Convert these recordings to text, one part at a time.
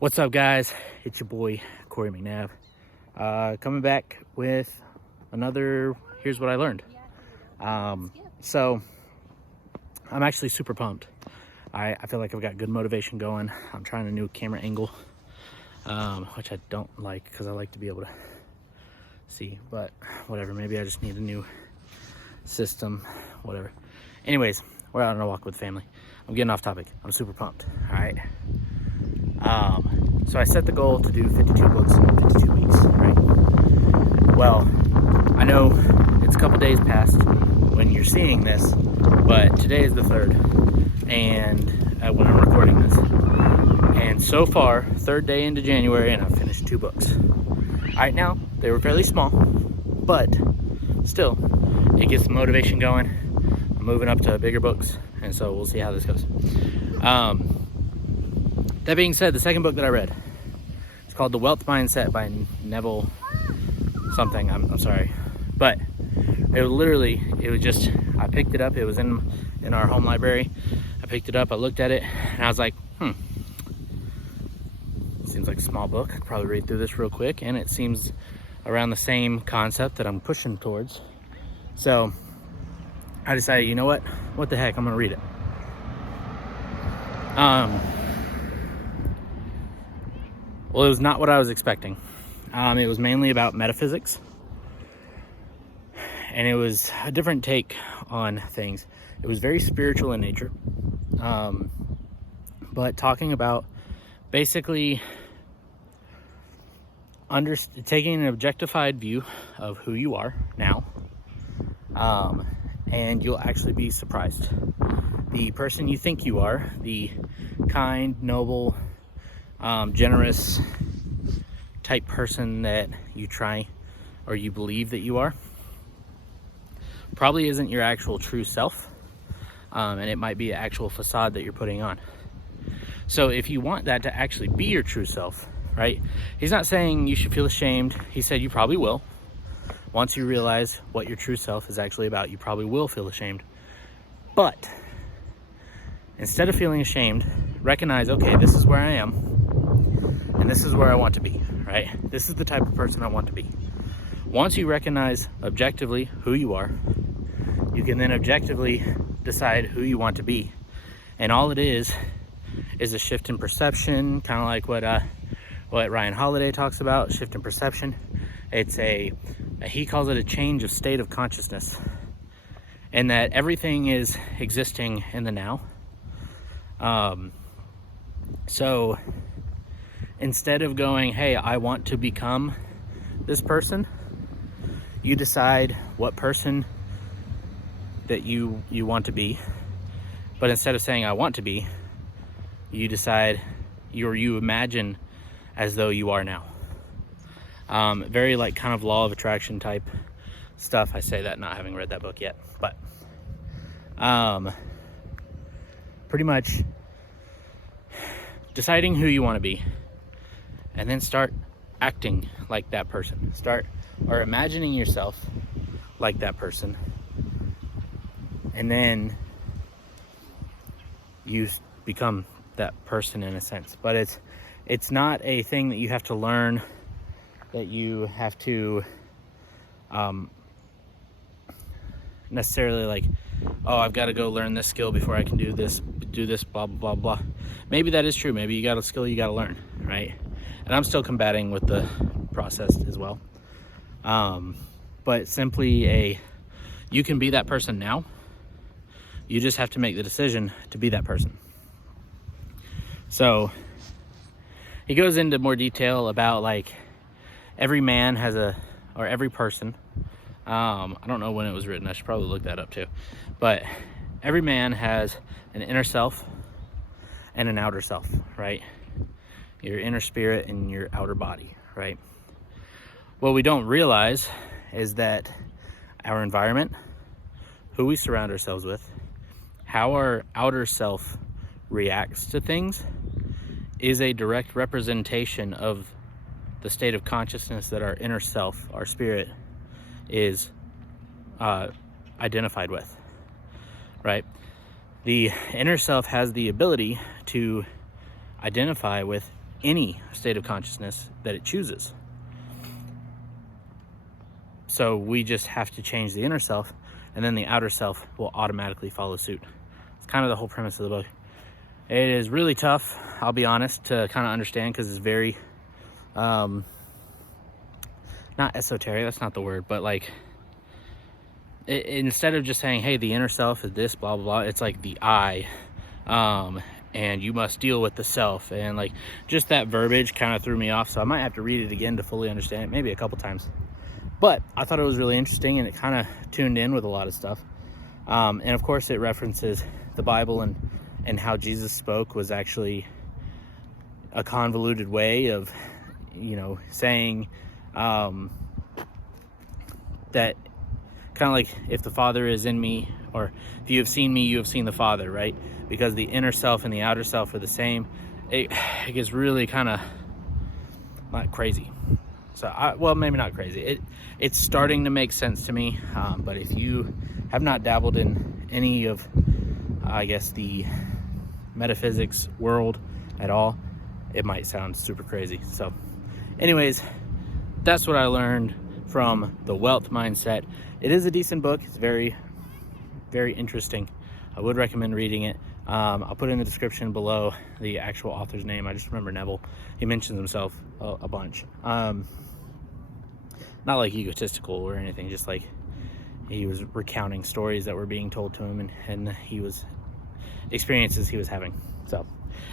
What's up, guys? It's your boy Corey McNabb, coming back with another Here's What I Learned. So I'm actually super pumped. I feel like I've got good motivation going. I'm trying a new camera angle, which I don't like because I like to be able to see, but whatever. Maybe I just need a new system, whatever. Anyways, we're out on a walk with family. I'm getting off topic. I'm super pumped. All right. So I set the goal to do 52 books in 52 weeks, right? Well, I know it's a couple days past when you're seeing this, but today is the 3rd, and when I'm recording this. And so far, 3rd day into January, and I've finished 2 books. All right, now, they were fairly small, but still, it gets the motivation going. I'm moving up to bigger books, and so we'll see how this goes. That being said, the second book that I read, it's called The Wealth Mindset by Neville something. I'm sorry. But it was just, I picked it up. It was in our home library. I picked it up, I looked at it, and I was like, seems like a small book. I could probably read through this real quick, and it seems around the same concept that I'm pushing towards. So I decided, you know what the heck, I'm gonna read it. Well, it was not what I was expecting. It was mainly about metaphysics, and it was a different take on things. It was very spiritual in nature, but talking about basically taking an objectified view of who you are now, and you'll actually be surprised. The person you think you are, the kind, noble, generous type person that you try or you believe that you are, probably isn't your actual true self, and it might be an actual facade that you're putting on. So if you want that to actually be your true self, right? He's not saying you should feel ashamed. He said you probably will. Once you realize what your true self is actually about, you probably will feel ashamed. But instead of feeling ashamed, recognize, okay, this is where I am, and this is where I want to be, right? This is the type of person I want to be. Once you recognize objectively who you are, you can then objectively decide who you want to be. And all it is a shift in perception, kind of like what Ryan Holiday talks about, shift in perception. He calls it a change of state of consciousness, and that everything is existing in the now. So instead of going, hey, I want to become this person, you decide what person that you want to be. But instead of saying I want to be, you decide, you imagine as though you are now. Very like kind of law of attraction type stuff. I say that not having read that book yet, but pretty much deciding who you want to be, and then start acting like that person. Or imagining yourself like that person, and then you become that person in a sense. But it's not a thing that you have to learn, that you have to necessarily like, oh, I've got to go learn this skill before I can do this, blah, blah, blah, blah. Maybe that is true. Maybe you got a skill you got to learn, right? And I'm still combating with the process as well. But simply you can be that person now. You just have to make the decision to be that person. So he goes into more detail about like every man has or every person. I don't know when it was written. I should probably look that up too. But every man has an inner self and an outer self, right? Your inner spirit and your outer body, right? What we don't realize is that our environment, who we surround ourselves with, how our outer self reacts to things, is a direct representation of the state of consciousness that our inner self, our spirit, is identified with, right? The inner self has the ability to identify with any state of consciousness that it chooses. So we just have to change the inner self, and then the outer self will automatically follow suit. It's kind of the whole premise of the book. It is really tough, I'll be honest, to kind of understand, because it's very, not esoteric, that's not the word, but like, instead of just saying, hey, the inner self is this, blah, blah, blah, it's like the I, and you must deal with the self, and like, just that verbiage kind of threw me off, so I might have to read it again to fully understand it, maybe a couple times. But I thought it was really interesting, and it kind of tuned in with a lot of stuff. And of course it references the Bible, and how Jesus spoke was actually a convoluted way of, saying that kind of like, if the Father is in me, or if you have seen me, you have seen the Father, right? Because the inner self and the outer self are the same. It gets really kind of not crazy. So, well, maybe not crazy. It's starting to make sense to me. But if you have not dabbled in any of, I guess, the metaphysics world at all, it might sound super crazy. So, anyways, that's what I learned from The Wealth Mindset. It is a decent book. It's very, very interesting. I would recommend reading it. I'll put in the description below the actual author's name. I just remember Neville. He mentions himself a bunch. Not like egotistical or anything, just like he was recounting stories that were being told to him, and he was experiences he was having. So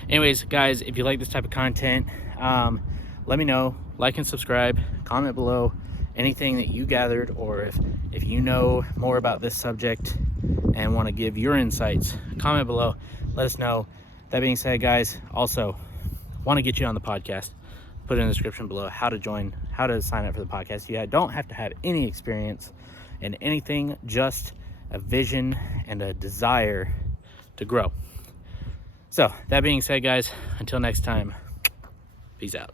anyways, guys, if you like this type of content, let me know. Like and subscribe, comment below anything that you gathered, or if you know more about this subject and want to give your insights, comment below, let us know. That being said, guys, also want to get you on the podcast. Put it in the description below how to join, how to sign up for the podcast. You don't have to have any experience in anything, just a vision and a desire to grow. So that being said, guys, until next time, peace out.